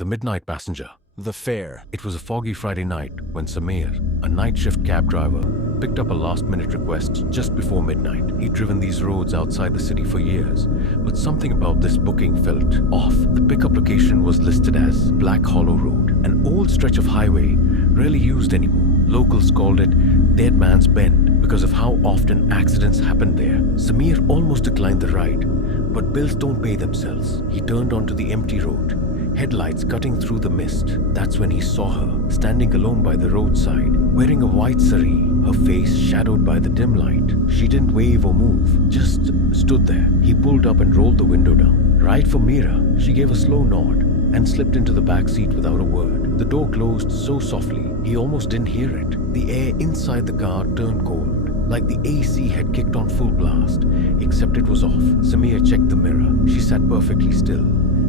The midnight passenger. The fare. It was a foggy Friday night when Samir, a night shift cab driver, picked up a last-minute request just before midnight. He'd driven these roads outside the city for years, but something about this booking felt off. The pickup location was listed as Black Hollow Road, an old stretch of highway rarely used anymore. Locals called it Dead Man's Bend because of how often accidents happened there. Samir almost declined the ride, but bills don't pay themselves. He turned onto the empty road, headlights cutting through the mist. That's when he saw her, standing alone by the roadside, wearing a white sari, her face shadowed by the dim light. She didn't wave or move, just stood there. He pulled up and rolled the window down. Right for Mira, she gave a slow nod and slipped into the back seat without a word. The door closed so softly, he almost didn't hear it. The air inside the car turned cold, like the AC had kicked on full blast, except it was off. Samir checked the mirror. She sat perfectly still,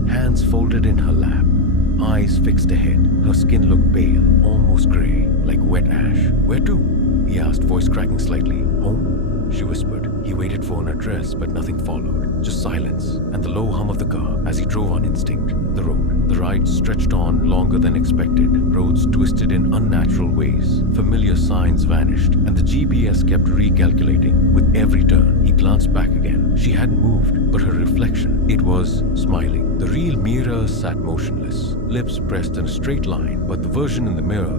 hands folded in her lap, eyes fixed ahead. Her skin looked pale, almost grey, like wet ash. "Where to?" he asked, voice cracking slightly. "Home?" she whispered. He waited for an address, but nothing followed. Just silence and the low hum of the car as he drove on instinct. The road. The ride stretched on longer than expected. Roads twisted in unnatural ways. Familiar signs vanished, and the GPS kept recalculating with every turn. He glanced back again. She hadn't moved, but her reflection, it was smiling. The real Mira sat motionless, lips pressed in a straight line, but the version in the mirror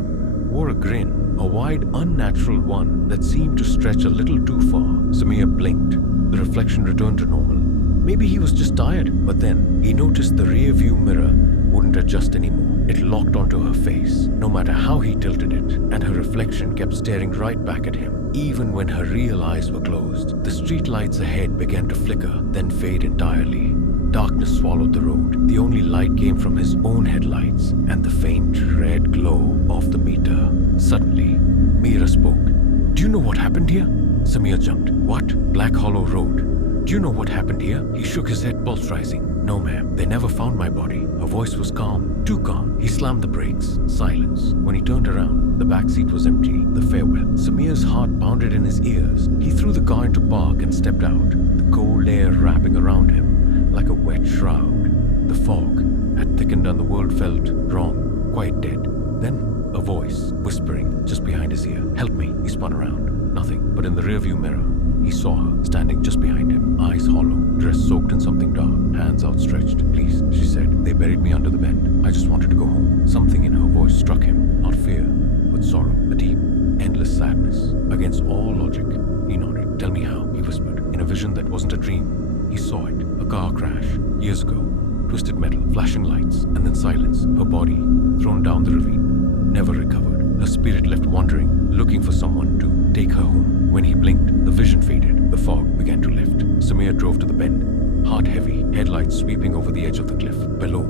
wore a grin, a wide, unnatural one that seemed to stretch a little too far. Samir blinked. The reflection returned to normal. Maybe he was just tired, but then he noticed the rear-view mirror wouldn't adjust anymore. It locked onto her face, no matter how he tilted it, and her reflection kept staring right back at him, even when her real eyes were closed. The streetlights ahead began to flicker, then fade entirely. Darkness swallowed the road. The only light came from his own headlights and the faint red glow of the meter. Suddenly, Mira spoke. "Do you know what happened here?" Samir jumped. "What?" "Black Hollow Road. Do you know what happened here?" He shook his head, pulse rising. "No, ma'am. They never found my body." Her voice was calm, too calm. He slammed the brakes. Silence. When he turned around, the back seat was empty. The farewell. Samir's heart pounded in his ears. He threw the car into park and stepped out, the cold air wrapping around him like a wet shroud. The fog had thickened and the world felt wrong, quite dead. Then a voice, whispering just behind his ear. "Help me." He spun around. Nothing, but in the rearview mirror, he saw her, standing just behind him, eyes hollow, dress soaked in something dark, hands outstretched. "Please," she said, "they buried me under the bend. I just wanted to go home." Something in her voice struck him, not fear, but sorrow, a deep, endless sadness. Against all logic, he nodded. "Tell me how," he whispered, in a vision that wasn't a dream. He saw it, a car crash, years ago, twisted metal, flashing lights, and then silence. Her body, thrown down the ravine, never recovered. Her spirit left wandering, looking for someone to take her home. When he blinked, the vision faded. The fog began to lift. Samir drove to the bend, heart heavy, headlights sweeping over the edge of the cliff. Below,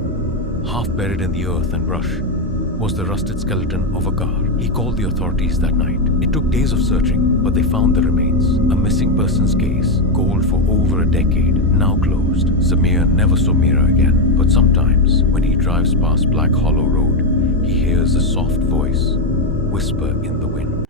half buried in the earth and brush, was the rusted skeleton of a car. He called the authorities that night. It took days of searching, but they found the remains. A missing persons case, cold for over a decade, now closed. Samir never saw Mira again, but sometimes, when he drives past Black Hollow Road, he hears a soft voice whisper in the wind.